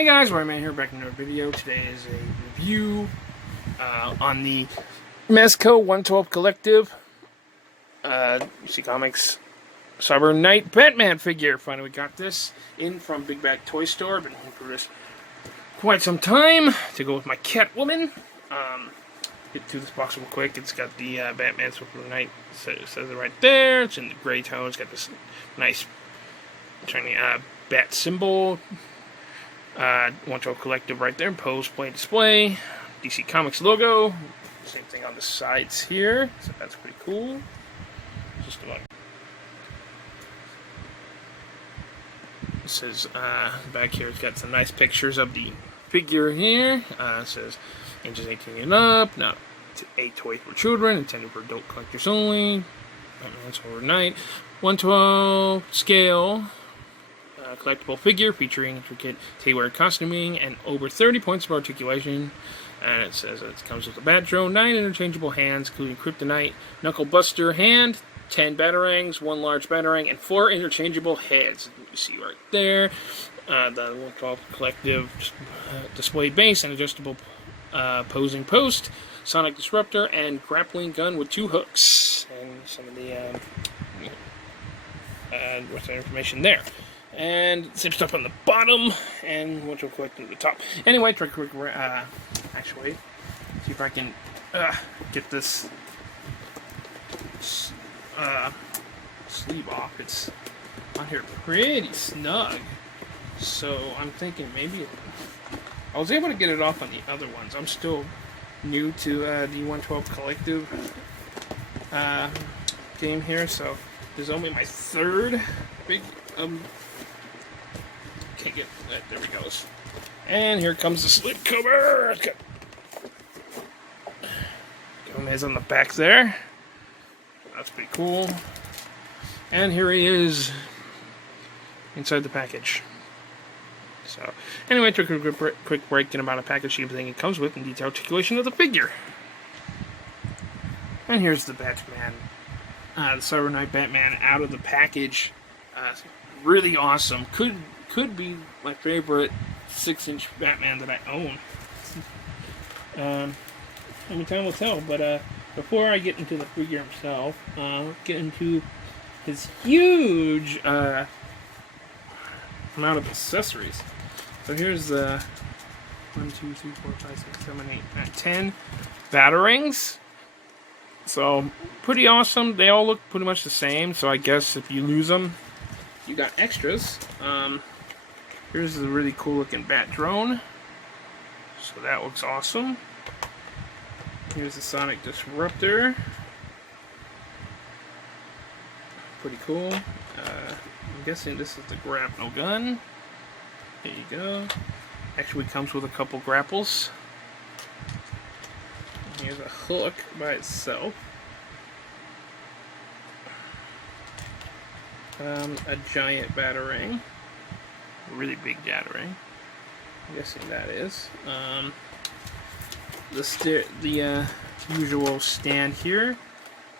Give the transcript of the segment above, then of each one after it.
Hey guys, Ryan here, back in another video. Today is a review on the Mezco 112 Collective DC Comics Cyber Knight Batman figure. Finally got this in from Big Bad Toy Store. I've been looking for this quite some time to go with my Catwoman. Get through this box real quick. It's got the Batman Cyber Knight. It says it right there. It's in the gray tone. It's got this nice shiny bat symbol. 112 Collective right there. Pose, play, display. DC Comics logo. Same thing on the sides here. So that's pretty cool. Just about. This is back here. It's got some nice pictures of the figure here. It says ages 18 and up. Not a toy for children. Intended for adult collectors only. Batman's overnight. 112 scale. Collectible figure featuring intricate tailored costuming and over 30 points of articulation. And it says it comes with a bat drone, 9 interchangeable hands, including Kryptonite, Knuckle Buster hand, 10 batarangs, 1 large batarang, and 4 interchangeable heads. You see right there. The 112 Collective display base and adjustable posing post, sonic disruptor, and grappling gun with 2 hooks. And some of the what's that information there. And zip stuff on the bottom, and what you'll collect at the top. Anyway, try quick. Actually, see if I can get this sleeve off. It's on here pretty snug, so I'm thinking maybe I was able to get it off on the other ones. I'm still new to the 112 Collective game here, so this is only my third big can't get that. There it goes. And here comes the slip cover. Gomez on the back there. That's pretty cool. And here he is inside the package. So, anyway, took a quick breakdown about a package, everything it comes with, and detailed articulation of the figure. And here's the Batman, the Cyber Knight Batman out of the package. Really awesome. Could be my favorite 6-inch Batman that I own. Only time will tell, but before I get into the figure himself, get into his huge amount of accessories. So here's the 1, 2, 3, 4, 5, 6, 7, 8, 10 batarangs. So pretty awesome. They all look pretty much the same, so I guess if you lose them, you got extras. Here's a really cool looking bat drone. So that looks awesome. Here's the sonic disruptor. Pretty cool. I'm guessing this is the grapple gun. There you go. Actually comes with a couple grapples. Here's a hook by itself. A giant batarang. Really big batarang. I'm guessing that is. The usual stand here.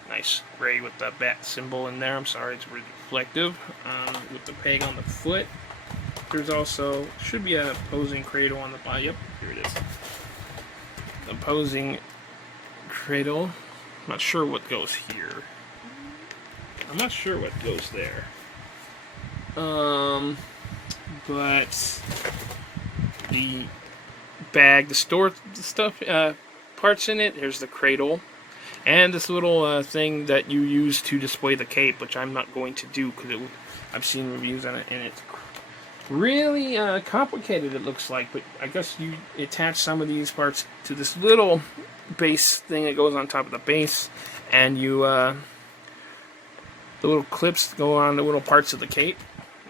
Nice gray with the bat symbol in there. I'm sorry, it's really reflective. With the peg on the foot. There's also, should be a posing cradle on the bottom. Yep, here it is. The posing cradle. I'm not sure what goes here. I'm not sure what goes there. But the bag, the store stuff, parts in it. Here's the cradle, and this little thing that you use to display the cape, which I'm not going to do because I've seen reviews on it, and it's really complicated. It looks like, but I guess you attach some of these parts to this little base thing that goes on top of the base, and you the little clips go on the little parts of the cape.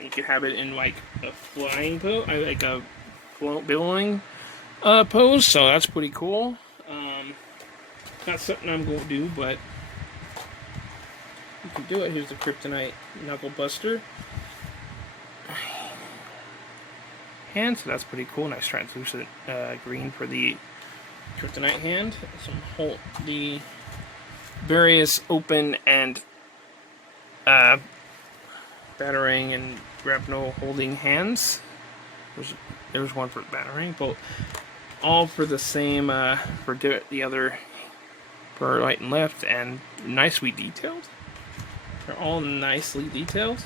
You can have it in like a flying pose, like a billowing pose, so that's pretty cool. Not something I'm going to do, but you can do it. Here's the Kryptonite Knuckle Buster hand, so that's pretty cool. Nice translucent green for the Kryptonite hand. The various open and batarang and grapnel holding hands There's one for battering, but all for the same, for the other, for right and left, and nicely detailed. They're all nicely detailed,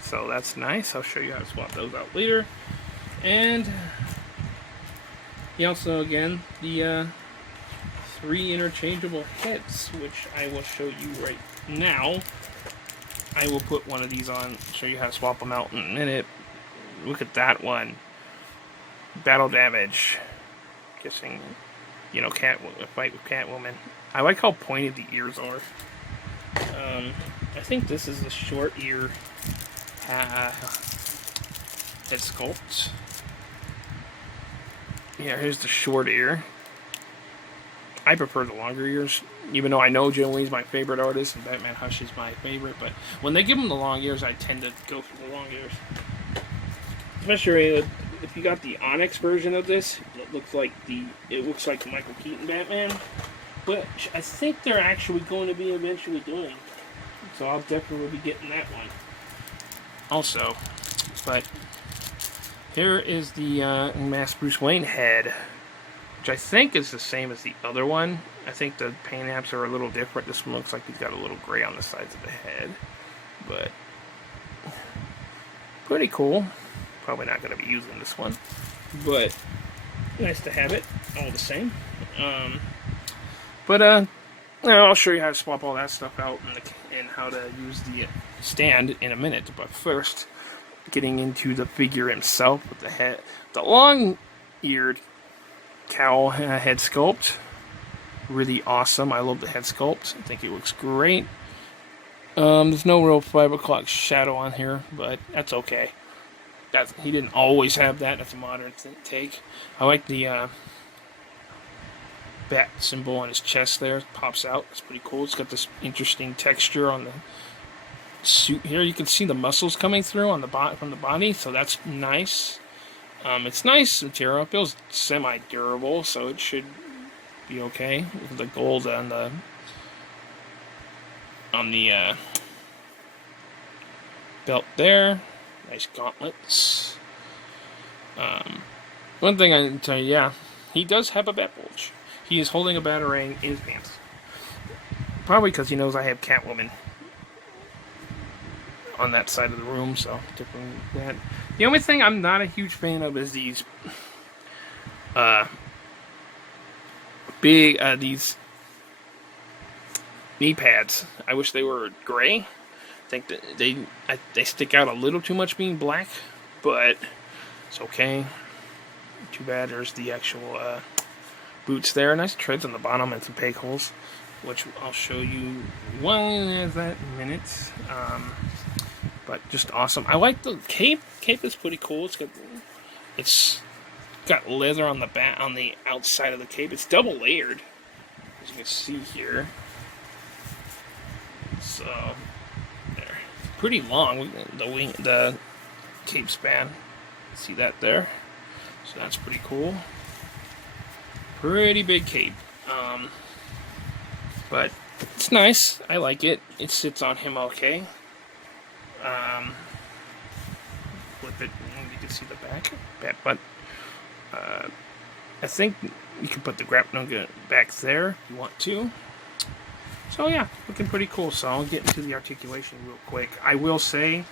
so that's nice. I'll show you how to swap those out later. And he also, again, the 3 interchangeable heads, which I will show you right now. I will put one of these on, show you how to swap them out in a minute. Look at that one. Battle damage. Guessing, you know, fight with Catwoman. I like how pointed the ears are. I think this is the short ear head sculpt. Yeah, here's the short ear. I prefer the longer ears, even though I know Joe Lee's my favorite artist and Batman Hush is my favorite. But when they give them the long ears, I tend to go for the long ears. Especially if you got the Onyx version of this, it looks like Michael Keaton Batman, which I think they're actually going to be eventually doing. So I'll definitely be getting that one. Also, but here is the masked Bruce Wayne head, which I think is the same as the other one. I think the paint apps are a little different. This one looks like he's got a little gray on the sides of the head, but pretty cool. Probably not going to be using this one, but nice to have it all the same. I'll show you how to swap all that stuff out and how to use the stand in a minute. But first, getting into the figure himself with the long-eared cowl head sculpt. Really awesome. I love the head sculpt. I think it looks great. There's no real 5 o'clock shadow on here, but that's okay. He didn't always have that. That's a modern take. I like the bat symbol on his chest there. It pops out. It's pretty cool. It's got this interesting texture on the suit here. You can see the muscles coming through on from the body, so that's nice. It's nice material. It feels semi-durable, so it should be okay. With the gold on the belt there. Nice gauntlets. One thing I can tell you, yeah, he does have a bat bulge. He is holding a batarang in his pants. Probably because he knows I have Catwoman on that side of the room, so different that. The only thing I'm not a huge fan of is these these knee pads. I wish they were gray. I think that they stick out a little too much being black, but it's okay. Too bad. There's the actual boots there. Nice treads on the bottom and some peg holes, which I'll show you one in a minute. But just awesome. I like the cape. Cape is pretty cool. It's got leather on the outside of the cape. It's double layered, as you can see here. So there, pretty long. The cape span. See that there? So that's pretty cool. Pretty big cape. But it's nice. I like it. It sits on him okay. Flip it and you can see the back. But I think you can put the grappling gun back there if you want to. So yeah, looking pretty cool. So I'll get into the articulation real quick. I will say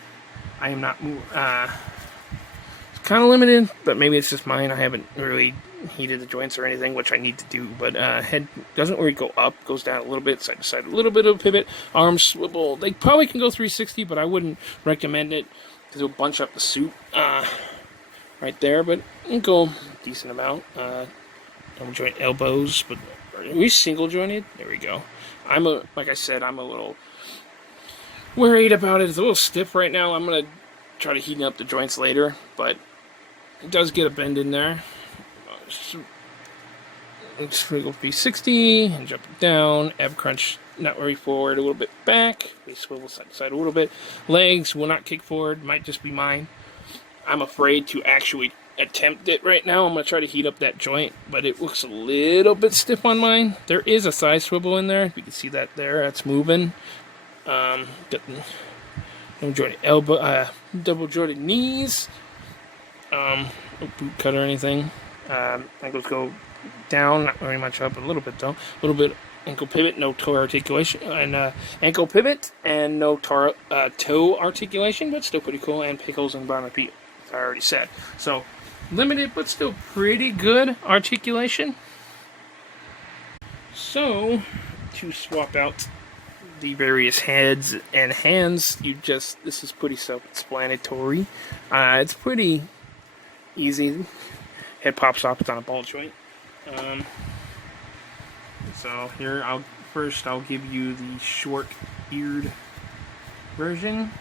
I am not it's kind of limited, but maybe it's just mine. I haven't really heated the joints or anything, which I need to do. But head doesn't really go up, goes down a little bit, side to side, a little bit of a pivot, arms swivel. They probably can go 360, but I wouldn't recommend it because it'll bunch up the suit right there. But it can go a decent amount. Double joint elbows, but are we single jointed? There we go. Like I said, I'm a little worried about it. It's a little stiff right now. I'm gonna try to heat up the joints later, but it does get a bend in there. Let's go 360 and jump it down. Ab crunch, not very forward, a little bit back. We swivel side to side a little bit. Legs will not kick forward, might just be mine. I'm afraid to actually attempt it right now. I'm going to try to heat up that joint, but it looks a little bit stiff on mine. There is a side swivel in there. You can see that there. That's moving. Double jointed elbow, double jointed knees. boot cut or anything. Ankles go down, not very much up, a little bit though. A little bit ankle pivot, no toe articulation, and ankle pivot and no toe articulation, but still pretty cool. And pickles and bottom of feet, as I already said. So limited, but still pretty good articulation. So to swap out the various heads and hands, this is pretty self-explanatory. It's pretty easy. Head pops off, it's on a ball joint. So here, I'll give you the short-eared version.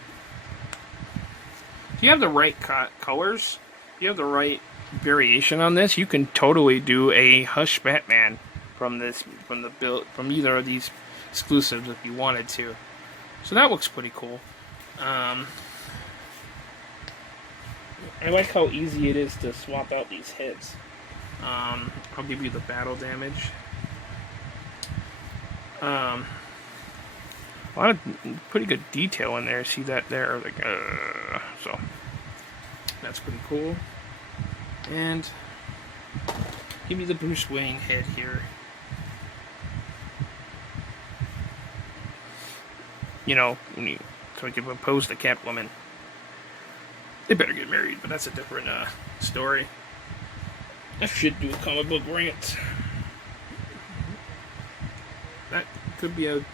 If you have the right colors, if you have the right variation on this, you can totally do a Hush Batman from either of these exclusives if you wanted to. So that looks pretty cool. I like how easy it is to swap out these heads. I'll give you the battle damage. A lot of pretty good detail in there. See that there? So that's pretty cool. And give me the Bruce Wayne head here. You know, so we can propose to Catwoman. They better get married, but that's a different story. I should do a comic book rant. That could be a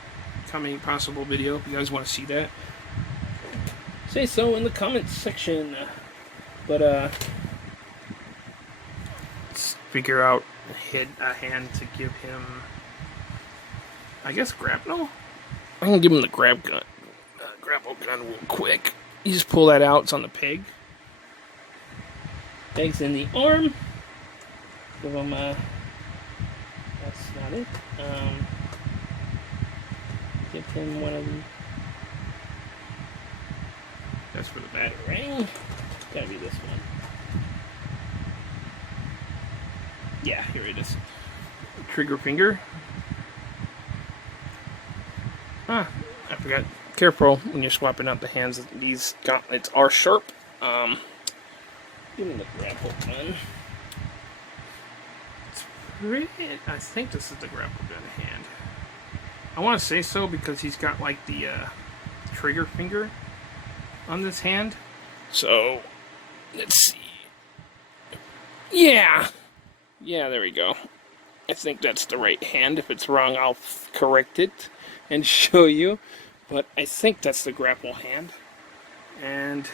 coming possible video if you guys want to see that. Say so in the comments section. But let's figure out a hand to give him. I guess grapnel. I'm gonna give him the grapple gun real quick. You just pull that out. It's on the peg. Peg's in the arm. Give him that's not it. Give him one of them. That's for the batarang. Gotta be this one. Yeah, here it is. Trigger finger. I forgot. Careful when you're swapping out the hands. These gauntlets are sharp. Give me the grapple gun. I think this is the grapple gun hand. I want to say so because he's got like the trigger finger on this hand. So let's see. Yeah, there we go. I think that's the right hand. If it's wrong, I'll correct it and show you. But I think that's the grapple hand. And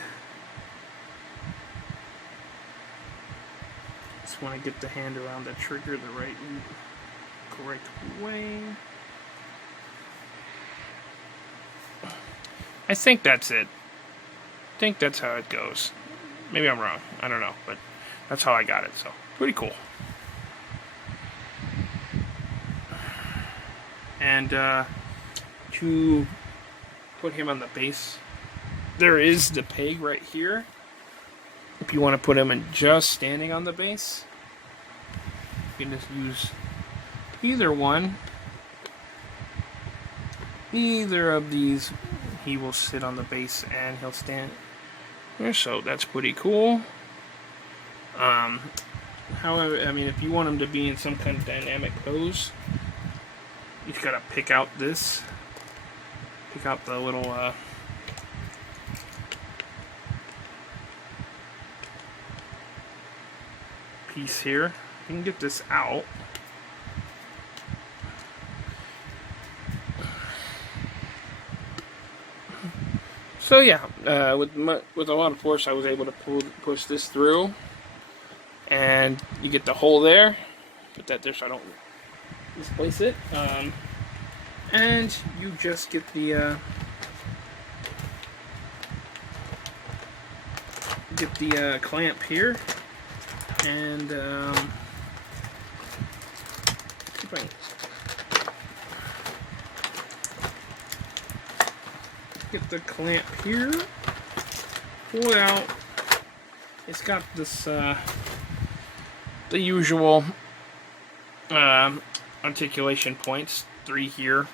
just want to get the hand around the trigger the correct way. I think that's it. I think that's how it goes. Maybe I'm wrong. I don't know. But that's how I got it. So, pretty cool. And to put him on the base, there is the peg right here. If you want to put him in just standing on the base, you can just use either one. Either of these, he will sit on the base and he'll stand there. So that's pretty cool. However, I mean, if you want him to be in some kind of dynamic pose, you just gotta pick out the little piece here. You can get this out. So yeah, with a lot of force, I was able to push this through, and you get the hole there. Put that there so I don't misplace it. And you just get the clamp here, and see if I can get the clamp here. Pull it out. It's got this the usual articulation points, 3 here,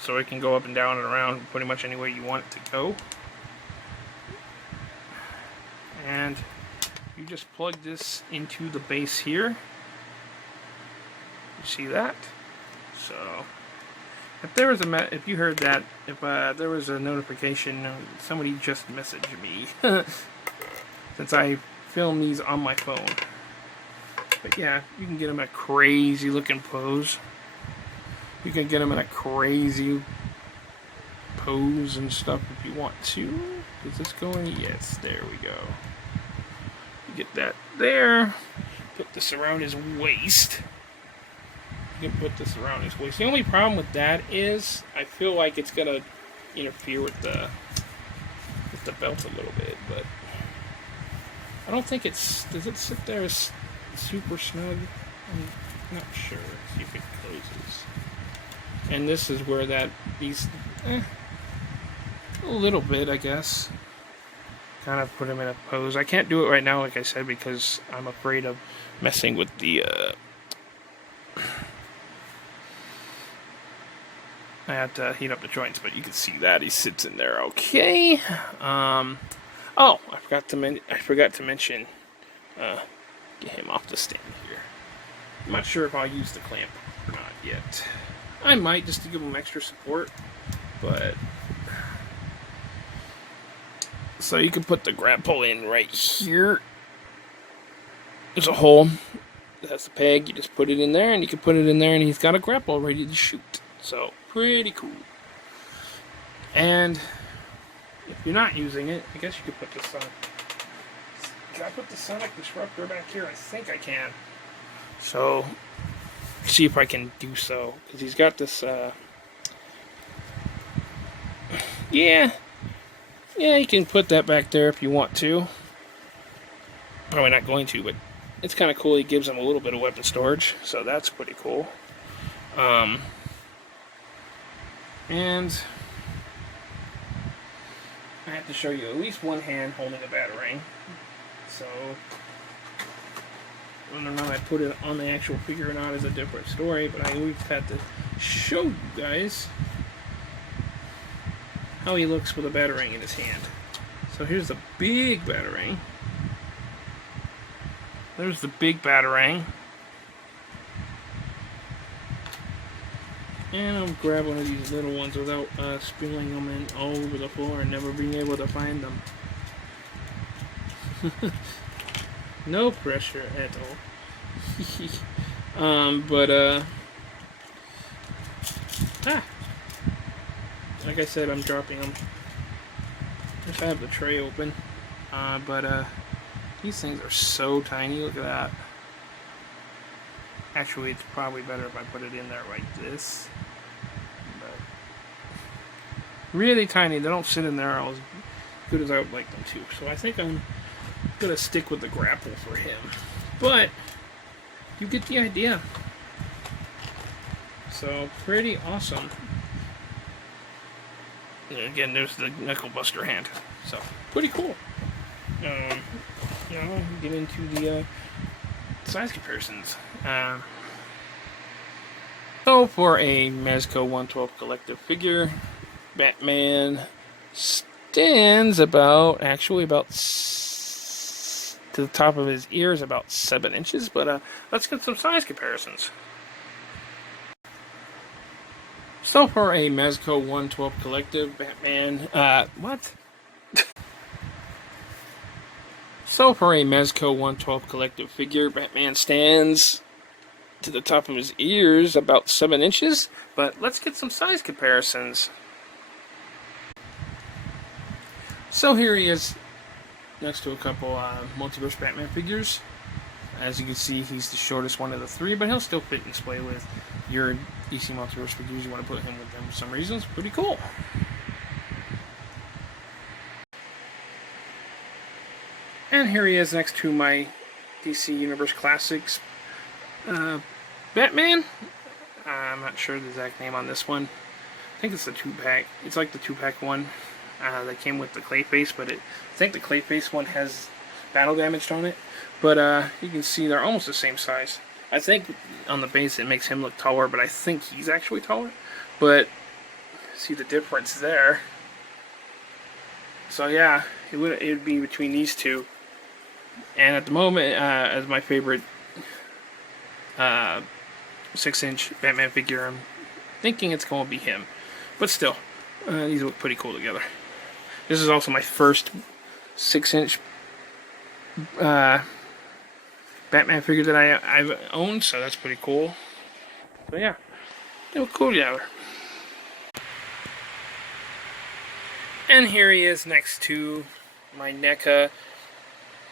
so it can go up and down and around pretty much any way you want it to go. And you just plug this into the base here. You see that? So if there was if you heard that, if there was a notification, somebody just messaged me since I film these on my phone. But yeah, you can get them in a crazy looking pose. You can get them in a crazy pose and stuff if you want to. Is this going? Yes, there we go. You get that there. Put this around his waist. You can put this around his waist. The only problem with that is I feel like it's gonna interfere with the belt a little bit, but I don't think it's. Does it sit there super snug? I'm not sure. Let's see if it closes. And this is where these a little bit, I guess. Kind of put him in a pose. I can't do it right now, like I said, because I'm afraid of messing with the. I have to heat up the joints, but you can see that he sits in there okay. Oh, I forgot to mention. Get him off the stand here. I'm not sure if I'll use the clamp or not yet. I might, just to give him extra support, but so you can put the grapple in right here. There's a hole. That's the peg. You just put it in there, and you can put it in there, and he's got a grapple ready to shoot. So pretty cool. And if you're not using it, I guess you could put this on. Can I put the Sonic Disruptor back here? I think I can. So, see if I can do so. Because he's got this, yeah, you can put that back there if you want to. Probably not going to, but it's kind of cool. He gives him a little bit of weapon storage. So that's pretty cool. And I have to show you at least one hand holding a batarang. So, whether or not I put it on the actual figure or not is a different story, but I always have to show you guys how he looks with a batarang in his hand. So here's the big batarang. There's the big batarang. And I'll grab one of these little ones without spilling them in all over the floor and never being able to find them. No pressure at all. Like I said, I'm dropping them. Just I have the tray open. These things are so tiny. Look at that. Actually, it's probably better if I put it in there like this. But really tiny. They don't sit in there as good as I would like them to. So I think I'm gonna stick with the grapple for him. But you get the idea. So pretty awesome. And again, there's the knuckle buster hand. So pretty cool. Get into the size comparisons. So for a Mezco 112 collective figure, Batman stands about to the top of his ears about 7 inches. But let's get some size comparisons. So for a Mezco 112 collective, Batman, So for a Mezco 112 collective figure, Batman stands to the top of his ears about 7 inches. But let's get some size comparisons. So here he is, next to a couple Multiverse Batman figures. As you can see, he's the shortest one of the 3, but he'll still fit and display with your DC Multiverse figures. You want to put him with them for some reasons. Pretty cool. And here he is next to my DC Universe Classics Batman. I'm not sure the exact name on this one. I think it's the 2-pack. It's like the 2-pack one that came with the Clayface, but I think the Clayface one has battle damaged on it. But you can see they're almost the same size. I think on the base it makes him look taller, but I think he's actually taller. But see the difference there. So yeah, it would be between these two. And at the moment, as my favorite 6-inch Batman figure, I'm thinking it's going to be him. But still, these look pretty cool together. This is also my first 6-inch Batman figure that I've owned, so that's pretty cool. So yeah, they look cool together. And here he is next to my NECA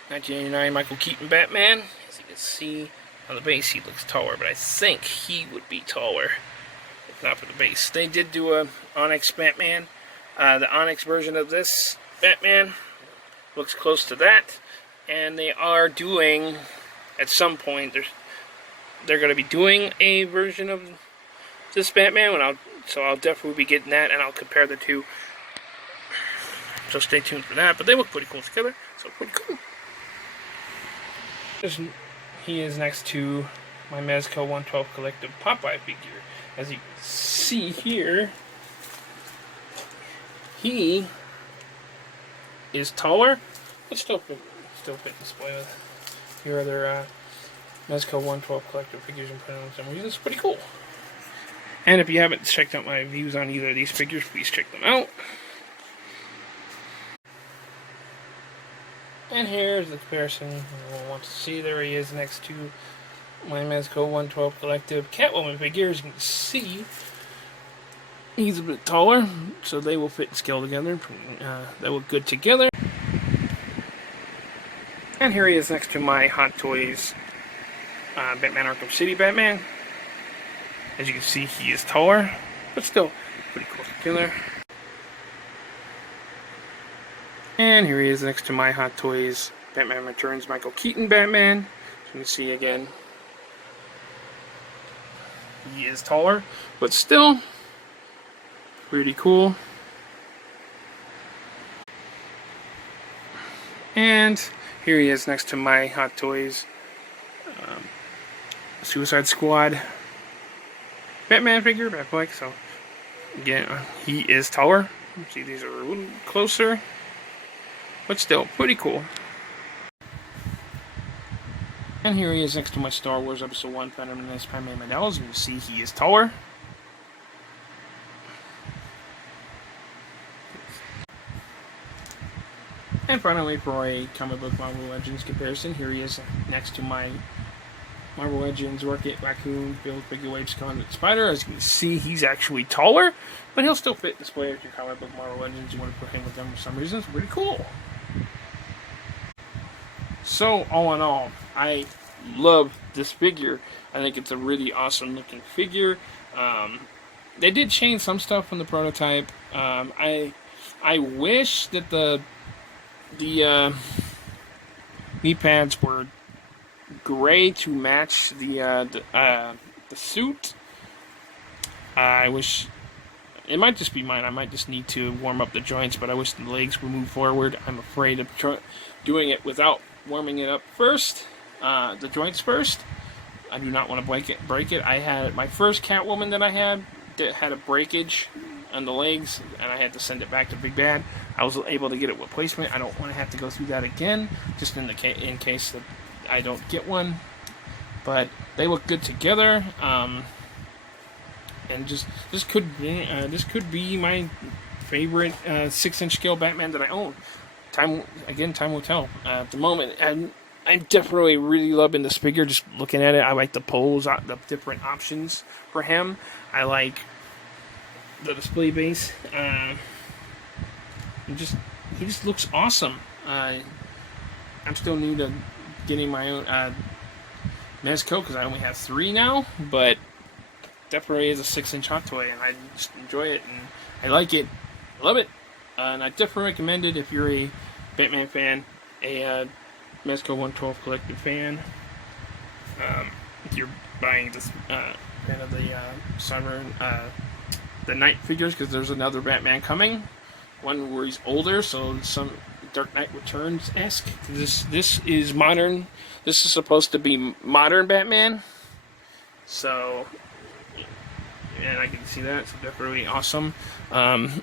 1989 Michael Keaton Batman. As you can see on the base, he looks taller, but I think he would be taller if not for the base. They did do a Onyx Batman. The Onyx version of this Batman looks close to that, and they are doing, at some point, they're going to be doing a version of this Batman. So I'll definitely be getting that, and I'll compare the two. So stay tuned for that. But they look pretty cool together, so pretty cool. He is next to my Mezco 112 Collective Popeye figure. As you can see here, he is taller, but still fit display with your other Mezco 112 Collective figures and put on some reason. It's pretty cool. And if you haven't checked out my reviews on either of these figures, please check them out. And here's the comparison you'll want to see. There he is next to my Mezco 112 Collective Catwoman figure. As you can see, he's a bit taller, so they will fit and scale together. They look good together. And here he is next to my Hot Toys Batman Arkham City Batman. As you can see, he is taller, but still pretty close together. And here he is next to my Hot Toys Batman Returns Michael Keaton Batman. As you can see again, he is taller, but still pretty cool. And here he is next to my Hot Toys Suicide Squad Batman figure, Batboy. So again, he is taller. See, these are a little closer, but still pretty cool. And here he is next to my Star Wars Episode 1 Phantom Menace Padme Amidala. As you can see, he is taller. And finally, for a comic book Marvel Legends comparison, here he is next to my Marvel Legends Rocket Raccoon Build Figure Wave Scarlet Spider. As you can see, he's actually taller, but he'll still fit display of your comic book Marvel Legends. You want to put him with them for some reason. It's pretty cool. So, all in all, I love this figure. I think it's a really awesome looking figure. They did change some stuff from the prototype. I wish that the knee pads were gray to match the suit. I wish, it might just be mine, I might just need to warm up the joints, but I wish the legs would move forward. I'm afraid of doing it without warming it up first, the joints first. I do not want to break it. I had my first Catwoman that I had that had a breakage on the legs, and I had to send it back to Big Bad. I was able to get a replacement. I don't want to have to go through that again, just in case that I don't get one. But they look good together, and this could be my favorite 6-inch scale Batman that I own. Time will tell. At the moment, I'm definitely really loving this figure. Just looking at it, I like the pose, the different options for him. I like the display base. He just looks awesome. I'm still new to getting my own Mezco because I only have 3 now, but definitely is a 6-inch Hot Toy, and I just enjoy it, and I like it. I love it. And I definitely recommend it if you're a Batman fan, a Mezco 112 Collective fan. If you're buying this fan of the summer, the night figures, because there's another Batman coming, one where he's older, so some Dark Knight Returns-esque. This is modern. This is supposed to be modern Batman. So, and I can see that. It's definitely awesome. And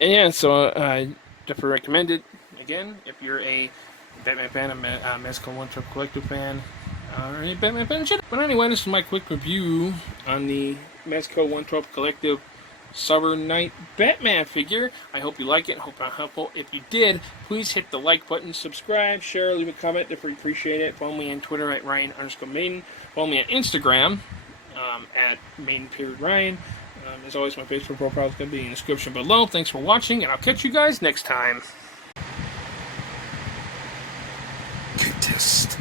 yeah, so I definitely recommend it. Again, if you're a Batman fan, a Mezco One Trip Collective fan, or any Batman fan shit. But anyway, this is my quick review on the Mezco 112 Collective Southern Night Batman figure. I hope you like it. Hope I'm helpful. If you did, please hit the like button, subscribe, share, leave a comment if you appreciate it. Follow me on Twitter at Ryan_Maiden. Follow me on Instagram at Maiden_Ryan. As always, my Facebook profile is going to be in the description below. Thanks for watching, and I'll catch you guys next time. Get this.